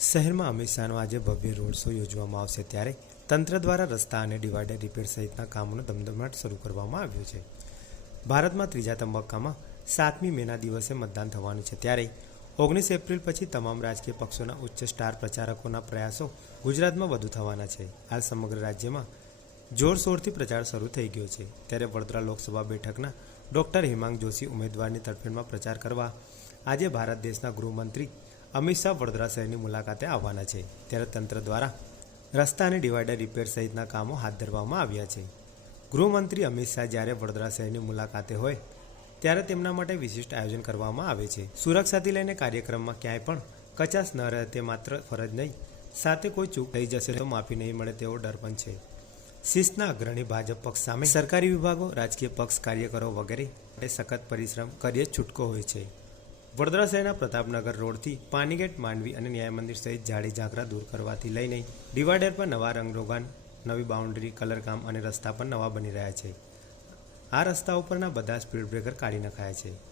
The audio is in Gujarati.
શહેરમાં અમિત શાહનો આજે ભવ્ય રોડ શો યોજવામાં આવશે ત્યારે તંત્ર દ્વારા રસ્તા અને ડિવાઈડર રિપેર સહિતના કામોનો ધમધમાટ શરૂ કરવામાં આવ્યો છે. ભારતમાં ત્રીજા તબક્કામાં સાતમી મેના દિવસે મતદાન થવાનું છે. ત્યારે ઓગણીસ એપ્રિલ પછી તમામ રાજકીય પક્ષોના ઉચ્ચ સ્ટાર પ્રચારકોના પ્રયાસો ગુજરાતમાં વધુ થવાના છે. હાલ સમગ્ર રાજ્યમાં જોરશોરથી પ્રચાર શરૂ થઈ ગયો છે. ત્યારે વડોદરા લોકસભા બેઠકના ડોક્ટર હિમાંગ જોશી ઉમેદવારની તરફેણમાં પ્રચાર કરવા આજે ભારત દેશના ગૃહમંત્રી અમિત શાહ વડોદરા શહેરની મુલાકાતે આવવાના છે. ત્યારે તંત્ર દ્વારા રસ્તા અને ડિવાઈડર રિપેર સહિતના કામો હાથ ધરવામાં આવ્યા છે. ગૃહમંત્રી અમિત શાહ જ્યારે વડોદરા શહેરની મુલાકાતે હોય, ત્યારે તેમના માટે વિશિષ્ટ આયોજન કરવામાં આવે છે. સુરક્ષાથી લઈને કાર્યક્રમમાં ક્યાંય પણ કચાશ ન રહે તે માત્ર ફરજ નહીં, સાથે કોઈ ચૂક થઈ જશે તો માફી નહીં મળે તેવો ડર પણ છે. શિસ્તના અગ્રણી ભાજપ પક્ષ સામે સરકારી વિભાગો, રાજકીય પક્ષ કાર્યકરો વગેરે સખત પરિશ્રમ કરીએ છૂટકો હોય છે. વડોદરા શહેરના પ્રતાપનગર રોડથી પાનીગેટ, માંડવી અને ન્યાય મંદિર સહિત જાડી ઝાંખરા દૂર કરવાથી લઈને ડિવાઈડર પર નવા રંગરોગાન, નવી બાઉન્ડરી કલરકામ અને રસ્તા પણ નવા બની રહ્યા છે. આ રસ્તા ઉપરના બધા સ્પીડ બ્રેકર કાઢી નખાયા છે.